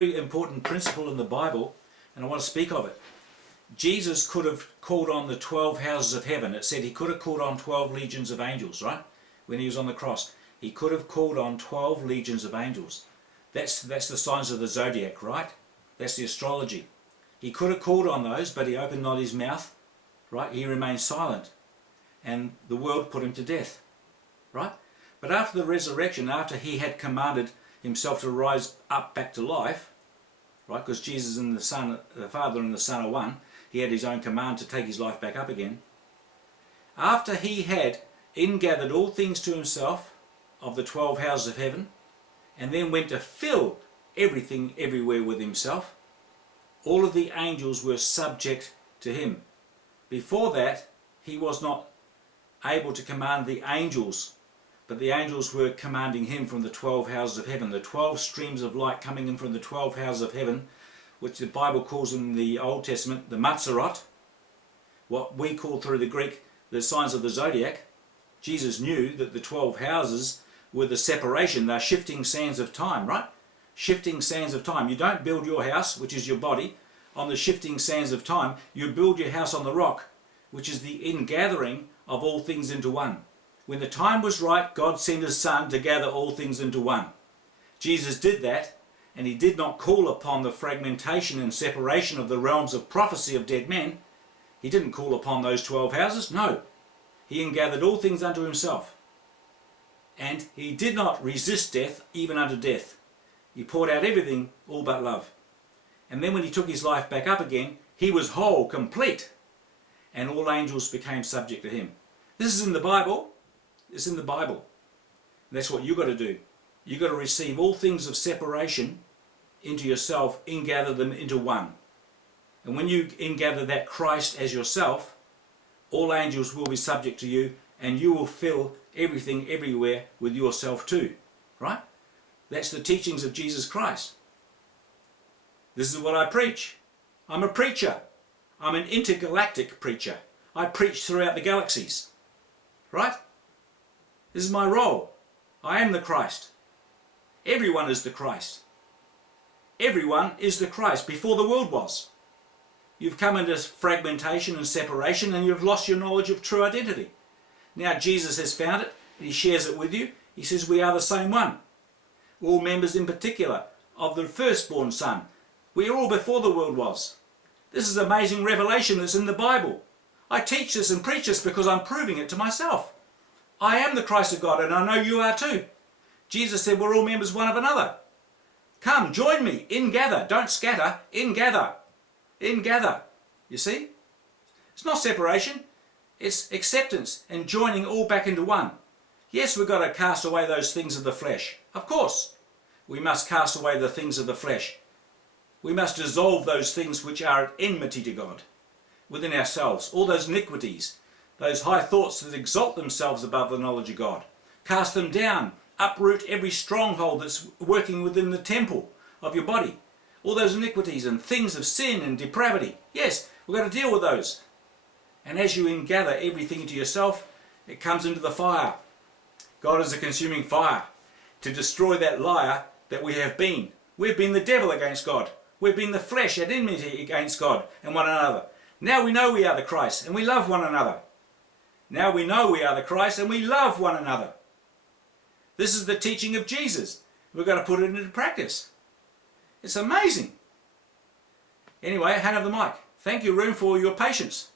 very important principle in the Bible, and I want to speak of it. Jesus could have called on the 12 houses of heaven. It said he could have called on 12 legions of angels, right? When he was on the cross. He could have called on 12 legions of angels. That's the signs of the zodiac, right? That's the astrology. He could have called on those, but he opened not his mouth, right? He remained silent. And the world put him to death, right? But after the resurrection, after he had commanded himself to rise up back to life, right? Because Jesus and the Son, the Father and the Son are one. He had his own command to take his life back up again. After he had ingathered all things to himself of the 12 houses of heaven, and then went to fill everything everywhere with himself, all of the angels were subject to him. Before that, he was not able to command the angels, but the angels were commanding him from the 12 houses of heaven, the 12 streams of light coming in from the 12 houses of heaven, which the Bible calls in the Old Testament the Matzerot, what we call through the Greek the signs of the zodiac. Jesus knew that the 12 houses were the separation, they're shifting sands of time, right? Shifting sands of time. You don't build your house, which is your body, on the shifting sands of time. You build your house on the rock, which is the ingathering of all things into one. When the time was right, God sent his Son to gather all things into one. Jesus did that, and he did not call upon the fragmentation and separation of the realms of prophecy of dead men. He didn't call upon those 12 houses, no. He ingathered all things unto himself. And he did not resist death, even unto death. He poured out everything, all but love. And then when he took his life back up again, he was whole, complete. And all angels became subject to him. This is in the Bible. It's in the Bible. And that's what you've got to do. You've got to receive all things of separation into yourself, ingather them into one. And when you ingather that Christ as yourself, all angels will be subject to you, and you will fill everything everywhere with yourself too. Right? That's the teachings of Jesus Christ. This is what I preach. I'm a preacher. I'm an intergalactic preacher. I preach throughout the galaxies. Right? This is my role. I am the Christ. Everyone is the Christ. Everyone is the Christ before the world was. You've come into fragmentation and separation, and you've lost your knowledge of true identity. Now Jesus has found it, and he shares it with you. He says we are the same one. We're all members in particular of the firstborn Son. We are all before the world was. This is amazing revelation that's in the Bible. I teach this and preach this because I'm proving it to myself. I am the Christ of God, and I know you are too. Jesus said we're all members one of another. Come, join me, ingather, don't scatter, ingather, ingather. You see? It's not separation, it's acceptance and joining all back into one. Yes, we've got to cast away those things of the flesh. Of course, we must cast away the things of the flesh. We must dissolve those things which are at enmity to God within ourselves, all those iniquities, those high thoughts that exalt themselves above the knowledge of God. Cast them down, uproot every stronghold that's working within the temple of your body. All those iniquities and things of sin and depravity. Yes, we've got to deal with those. And as you ingather everything into yourself, it comes into the fire. God is a consuming fire to destroy that liar that we have been. We've been the devil against God. We've been the flesh at enmity against God and one another. Now we know we are the Christ and we love one another. Now we know we are the Christ and we love one another. This is the teaching of Jesus. We've got to put it into practice. It's amazing. Anyway, I hand over the mic. Thank you, room, for your patience.